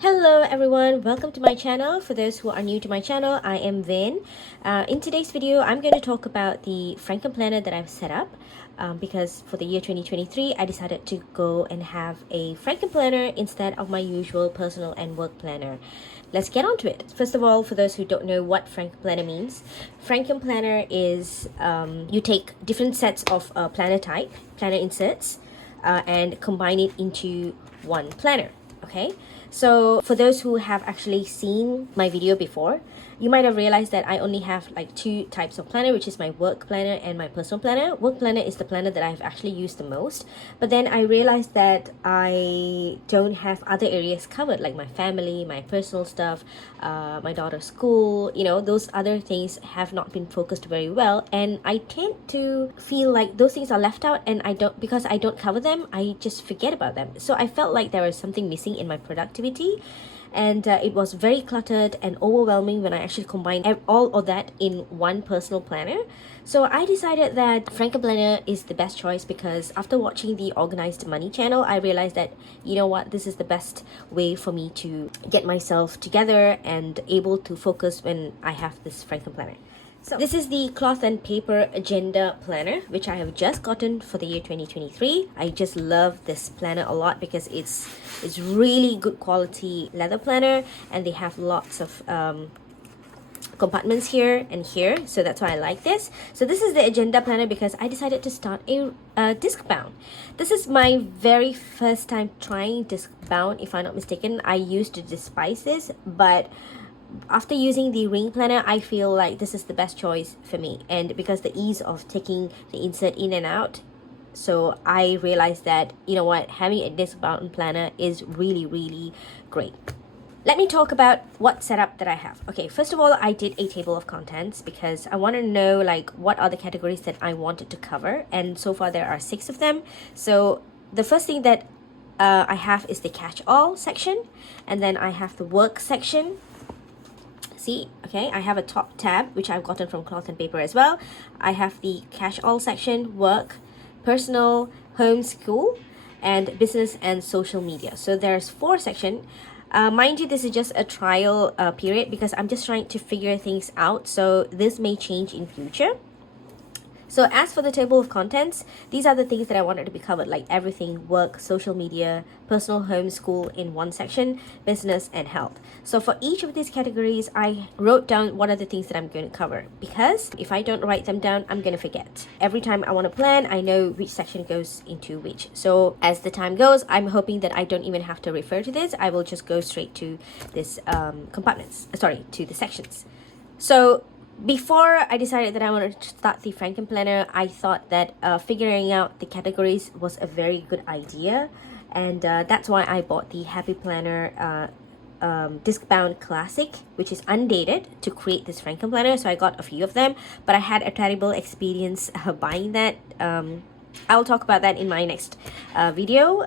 Hello everyone, welcome to my channel. For those who are new to my channel, I am Vin. In today's video, I'm going to talk about the Franken planner that I've set up because for the year 2023, I decided to go and have a Franken planner instead of my usual personal and work planner. Let's get on to it. First of all, for those who don't know what Franken planner means, Franken planner is you take different sets of planner inserts, and combine it into one planner. Okay, so for those who have actually seen my video before, you might have realized that I only have like two types of planner, which is my work planner and my personal planner. Work planner is the planner that I've actually used the most, but then I realized that I don't have other areas covered, like my family, my personal stuff, my daughter's school, those other things have not been focused very well, and I tend to feel like those things are left out, and because I don't cover them, I just forget about them. So I felt like there was something missing in my productivity, and it was very cluttered and overwhelming when I actually combined all of that in one personal planner. So I decided that Franken Planner is the best choice because after watching the Organized Money channel, I realized that, this is the best way for me to get myself together and able to focus when I have this Franken Planner. So this is the cloth and paper agenda planner, which I have just gotten for the year 2023. I just love this planner a lot because it's really good quality leather planner, and they have lots of compartments here and here, so that's why I like this. So this is the agenda planner because I decided to start a disc bound. This is my very first time trying disc bound, if I'm not mistaken. I used to despise this, but after using the ring planner, I feel like this is the best choice for me, and because the ease of taking the insert in and out. So I realized that, having a disc bound planner is really great. Let me talk about what setup that I have. Okay, first of all, I did a table of contents because I want to know what are the categories that I wanted to cover, and so far there are 6 of them. So the first thing that I have is the catch-all section, and then I have the work section. Okay, I have a top tab which I've gotten from Cloth and Paper as well. I have the catch-all section, work, personal, home, school, and business and social media. So there's 4 sections. Mind you, this is just a trial period because I'm just trying to figure things out, so this may change in future. So as for the table of contents, these are the things that I wanted to be covered, like everything: work, social media, personal, home, school in one section, business, and health. So for each of these categories, I wrote down what are the things that I'm going to cover, because if I don't write them down, I'm going to forget. Every time I want to plan, I know which section goes into which. So as the time goes, I'm hoping that I don't even have to refer to this. I will just go straight to this to the sections. So before I decided that I wanted to start the Franken Planner, I thought that figuring out the categories was a very good idea, and that's why I bought the Happy Planner Disc Bound Classic, which is undated, to create this Franken Planner. So I got a few of them, but I had a terrible experience buying that. I'll talk about that in my next video.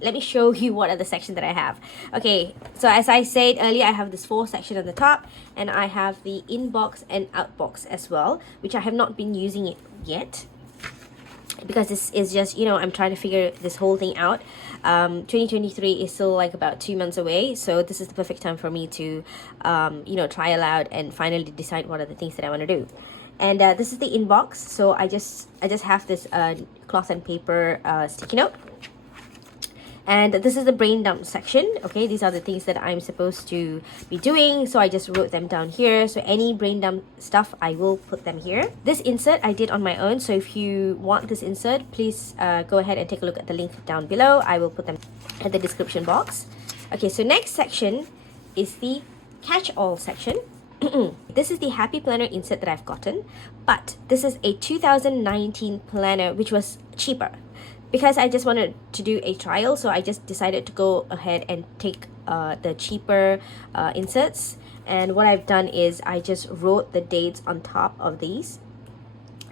Let me show you what are the sections that I have. Okay, so as I said earlier, I have this 4 section on the top, and I have the inbox and outbox as well, which I have not been using it yet because this is just, I'm trying to figure this whole thing out. 2023 is still like about 2 months away, so this is the perfect time for me to trial out and finally decide what are the things that I want to do. And this is the inbox. So I just have this cloth and paper sticky note, and this is the brain dump section. Okay, these are the things that I'm supposed to be doing, so I just wrote them down here. So any brain dump stuff, I will put them here. This insert I did on my own, so if you want this insert, please go ahead and take a look at the link down below. I will put them at the description box. Okay, so next section is the catch-all section. This is the Happy Planner insert that I've gotten, but this is a 2019 planner, which was cheaper because I just wanted to do a trial. So I just decided to go ahead and take the cheaper inserts, and what I've done is I just wrote the dates on top of these.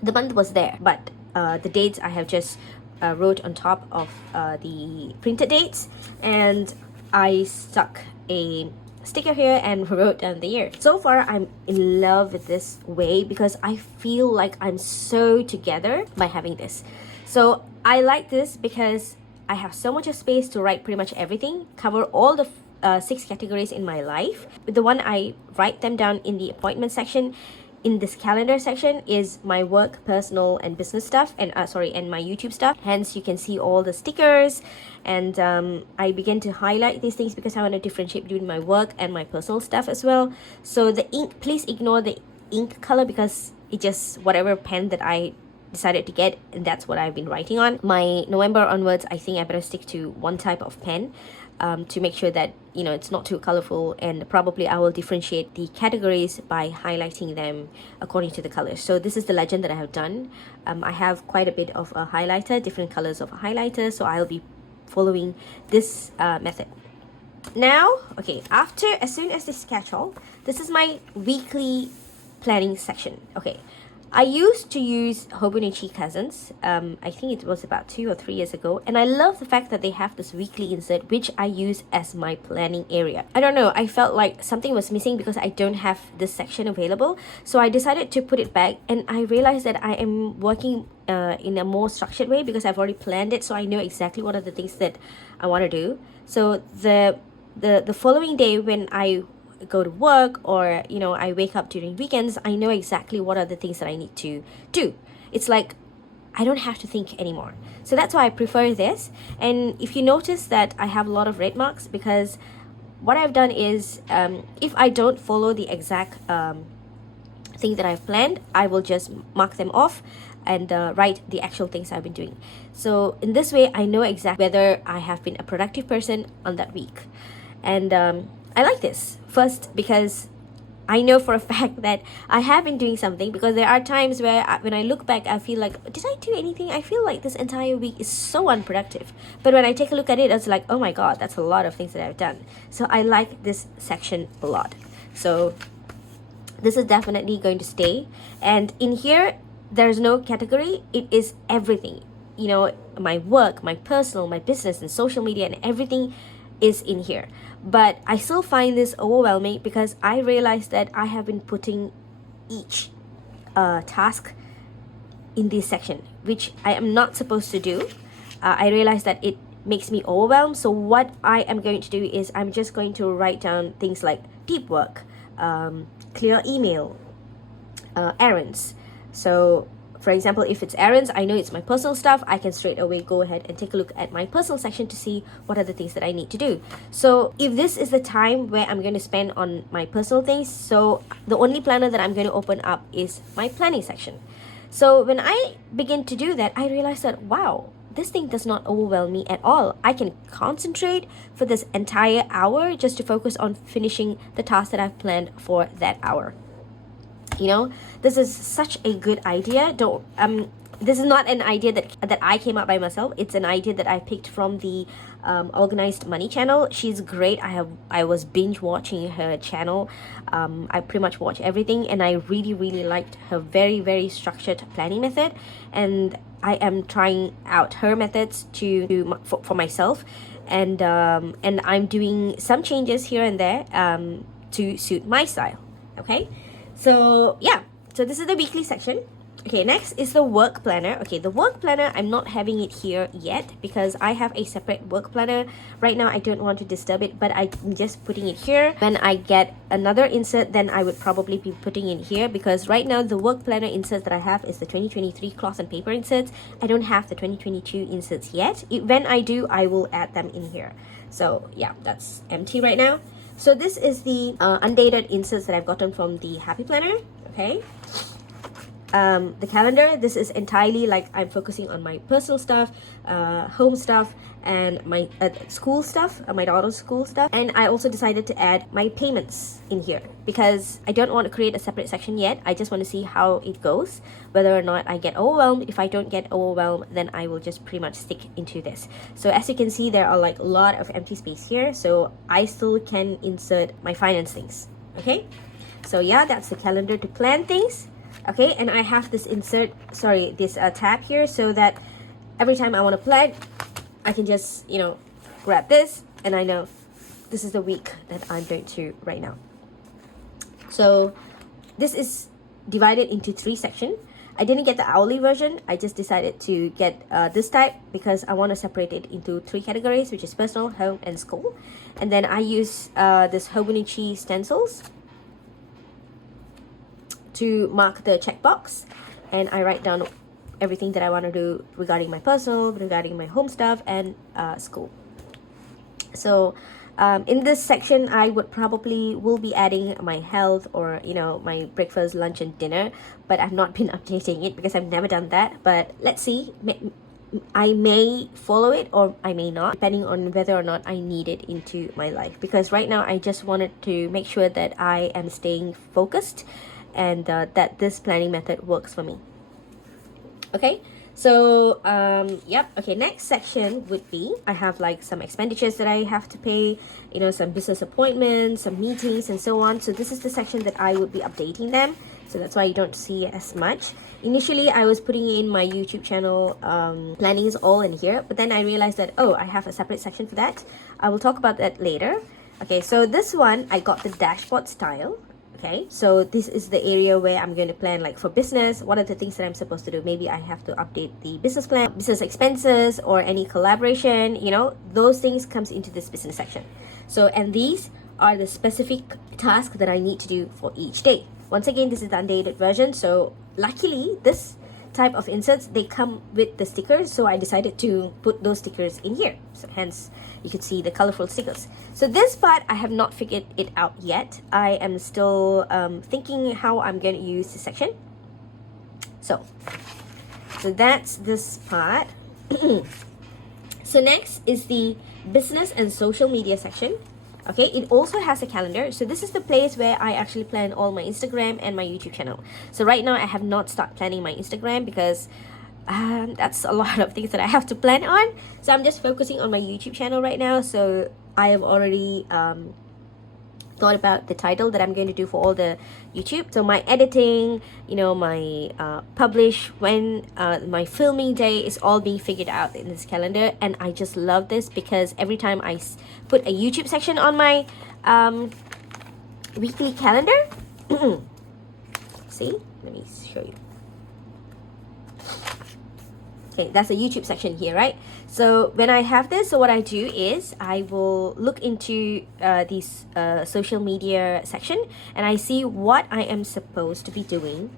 The month was there, but the dates I have just wrote on top of the printed dates, and I stuck a sticker here and wrote down the year. So far, I'm in love with this way because I feel like I'm so together by having this. So I like this because I have so much of space to write pretty much everything, cover all the 6 categories in my life. The one I write them down in the appointment section in this calendar section is my work, personal, and business stuff, and and my YouTube stuff. Hence, you can see all the stickers, and I begin to highlight these things because I want to differentiate between my work and my personal stuff as well. So the ink, please ignore the ink color because it just whatever pen that I decided to get, and that's what I've been writing on. My November onwards, I think I better stick to one type of pen to make sure that it's not too colorful, and probably I will differentiate the categories by highlighting them according to the colors. So this is the legend that I have done. I have quite a bit of a highlighter, different colors of a highlighter, so I'll be following this method. Now, okay, as soon as this catch all, this is my weekly planning section. Okay, I used to use Hobonichi Cousins. I think it was about 2 or 3 years ago, and I love the fact that they have this weekly insert, which I use as my planning area. I don't know, I felt like something was missing because I don't have this section available, so I decided to put it back, and I realized that I am working in a more structured way because I've already planned it, so I know exactly what are the things that I want to do. So the following day when I go to work, or I wake up during weekends, I know exactly what are the things that I need to do. It's like I don't have to think anymore. So that's why I prefer this. And if you notice that I have a lot of red marks, because what I've done is if I don't follow the exact thing that I've planned, I will just mark them off and write the actual things I've been doing. So in this way, I know exactly whether I have been a productive person on that week. And I like this first because I know for a fact that I have been doing something, because there are times where when I look back, I feel like, did I do anything? I feel like this entire week is so unproductive. But when I take a look at it, it's like, oh my God, that's a lot of things that I've done. So I like this section a lot. So this is definitely going to stay. And in here, there's no category. It is everything. My work, my personal, my business, and social media, and everything is in here. But I still find this overwhelming because I realize that I have been putting each task in this section, which I am not supposed to do. I realize that it makes me overwhelmed. So what I am going to do is I'm just going to write down things like deep work, clear email, errands. So for example, if it's errands, I know it's my personal stuff, I can straight away go ahead and take a look at my personal section to see what are the things that I need to do. So if this is the time where I'm going to spend on my personal things, so the only planner that I'm going to open up is my planning section. So when I begin to do that, I realize that, wow, this thing does not overwhelm me at all. I can concentrate for this entire hour just to focus on finishing the task that I've planned for that hour. This is such a good idea. This is not an idea that I came up by myself. It's an idea that I picked from the Organized Money channel. She's great. I was binge watching her channel. I pretty much watch everything, and I really liked her very, very structured planning method, and I am trying out her methods for myself, and I'm doing some changes here and there to suit my style. Okay. So yeah, so this is the weekly section. Okay, next is the work planner. Okay, the work planner, I'm not having it here yet because I have a separate work planner. Right now, I don't want to disturb it, but I'm just putting it here. When I get another insert, then I would probably be putting it here, because right now the work planner inserts that I have is the 2023 cloth and paper inserts. I don't have the 2022 inserts yet. When I do, I will add them in here. So yeah, that's empty right now. So this is the undated inserts that I've gotten from the Happy Planner. Okay. The calendar, this is entirely like I'm focusing on my personal stuff, home stuff, and my school stuff, my daughter's school stuff. And I also decided to add my payments in here because I don't want to create a separate section yet. I just want to see how it goes, whether or not I get overwhelmed. If I don't get overwhelmed, then I will just pretty much stick into this. So as you can see, there are like a lot of empty space here, so I still can insert my finance things. Okay, so yeah, that's the calendar to plan things. Okay, and I have this this tab here, so that every time I want to plan, I can just grab this, and I know this is the week that I'm going to right now. So this is divided into 3 sections. I didn't get the hourly version. I just decided to get this type because I want to separate it into 3 categories, which is personal, home, and school. And then I use this Hobonichi stencils to mark the checkbox, and I write down everything that I want to do regarding my personal, regarding my home stuff, and school. So in this section, I will be adding my health, or my breakfast, lunch, and dinner, but I've not been updating it because I've never done that. But let's see, I may follow it or I may not, depending on whether or not I need it into my life. Because right now I just wanted to make sure that I am staying focused and that this planning method works for me. Okay, so yep. Okay, next section would be, I have like some expenditures that I have to pay, some business appointments, some meetings, and so on. So this is the section that I would be updating them, so that's why you don't see as much. Initially I was putting in my YouTube channel plannings all in here, but then I realized that, oh, I have a separate section for that. I will talk about that later. Okay, so this one I got the dashboard style. Okay, so this is the area where I'm going to plan, like for business, what are the things that I'm supposed to do. Maybe I have to update the business plan, business expenses, or any collaboration, those things comes into this business section. So, and these are the specific tasks that I need to do for each day. Once again, this is the undated version. So luckily, this type of inserts, they come with the stickers, so I decided to put those stickers in here. So hence you could see the colorful stickers. So this part I have not figured it out yet. I am still thinking how I'm going to use this section. So that's this part. So next is the business and social media section. Okay, it also has a calendar. So this is the place where I actually plan all my Instagram and my YouTube channel. So right now I have not started planning my Instagram because that's a lot of things that I have to plan on. So I'm just focusing on my YouTube channel right now. So I have already thought about the title that I'm going to do for all the YouTube. So my editing, my publish, when my filming day is all being figured out in this calendar. And I just love this because every time I put a YouTube section on my weekly calendar, see, let me show you. Okay, that's a YouTube section here, right? So when I have this, so what I do is I will look into this social media section, and I see what I am supposed to be doing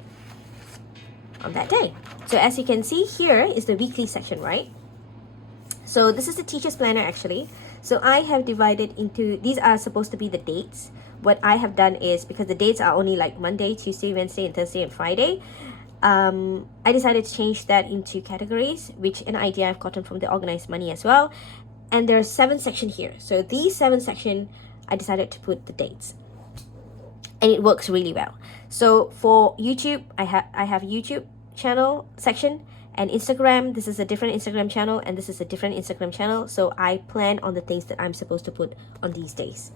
on that day. So as you can see, here is the weekly section, right? So this is the teacher's planner actually. So I have divided into, these are supposed to be the dates. What I have done is, because the dates are only like Monday, Tuesday, Wednesday, and Thursday, and Friday, I decided to change that into categories, which an idea I've gotten from the Organized Money as well. And there are 7 sections here. So these 7 sections, I decided to put the dates. And it works really well. So for YouTube, I have YouTube channel section, and Instagram, this is a different Instagram channel, and this is a different Instagram channel. So I plan on the things that I'm supposed to put on these days.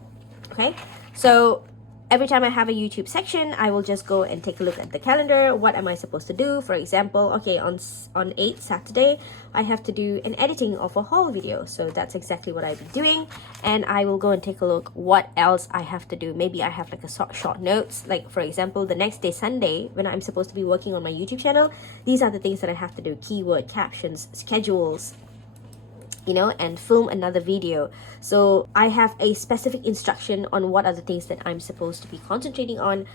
Okay, so every time I have a YouTube section, I will just go and take a look at the calendar. What am I supposed to do? For example, okay, on 8th Saturday, I have to do an editing of a haul video. So that's exactly what I'll be doing. And I will go and take a look what else I have to do. Maybe I have like a short notes. Like for example, the next day, Sunday, when I'm supposed to be working on my YouTube channel, these are the things that I have to do. Keyword, captions, schedules, and film another video. So I have a specific instruction on what are the things that I'm supposed to be concentrating on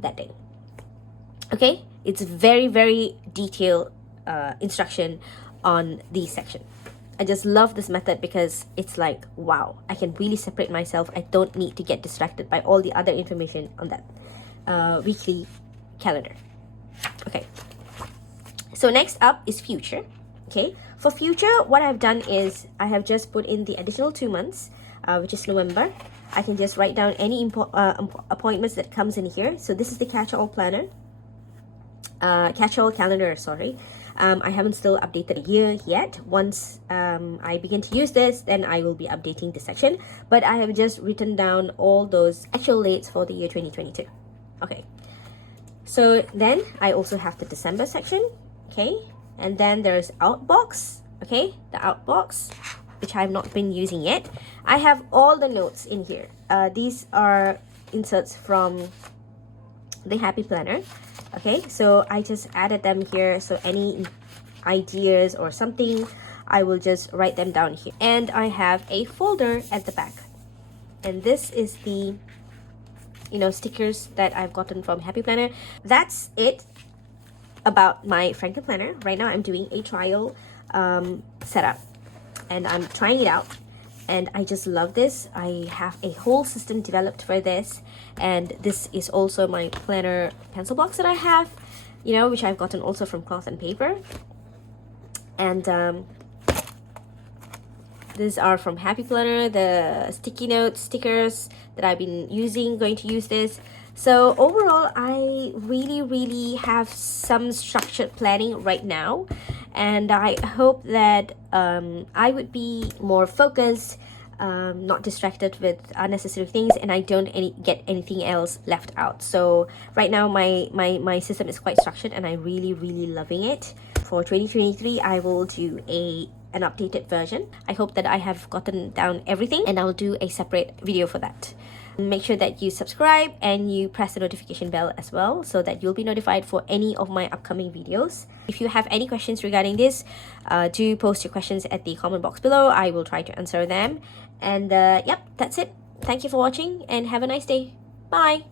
that day. Okay, it's very, very detailed instruction on these section. I just love this method because it's like, wow, I can really separate myself. I don't need to get distracted by all the other information on that weekly calendar. Okay, so next up is future. Okay, for future, what I've done is I have just put in the additional 2 months, which is November. I can just write down any appointments that comes in here. So this is the catch-all planner, catch-all calendar, sorry. I haven't still updated a year yet. Once I begin to use this, then I will be updating the section. But I have just written down all those actual dates for the year 2022. Okay, so then I also have the December section. Okay, and then there's outbox. Okay, the outbox, which I have not been using yet. I have all the notes in here. These are inserts from the Happy Planner. Okay, so I just added them here, so any ideas or something, I will just write them down here. And I have a folder at the back, and this is the stickers that I've gotten from Happy Planner. That's it about my Franken planner. Right now I'm doing a trial setup, and I'm trying it out, and I just love this. I have a whole system developed for this, and this is also my planner pencil box that I have, which I've gotten also from Cloth and Paper. And these are from Happy Planner, the sticky note stickers that I've been going to use this. So overall, I really have some structured planning right now, and I hope that I would be more focused, not distracted with unnecessary things, and I don't get anything else left out. So right now my system is quite structured, and I'm really loving it. For 2023, I will do an updated version. I hope that I have gotten down everything, and I'll do a separate video for that. Make sure that you subscribe and you press the notification bell as well, so that you'll be notified for any of my upcoming videos. If you have any questions regarding this, do post your questions at the comment box below. I will try to answer them. And yep, that's it. Thank you for watching, and have a nice day. Bye.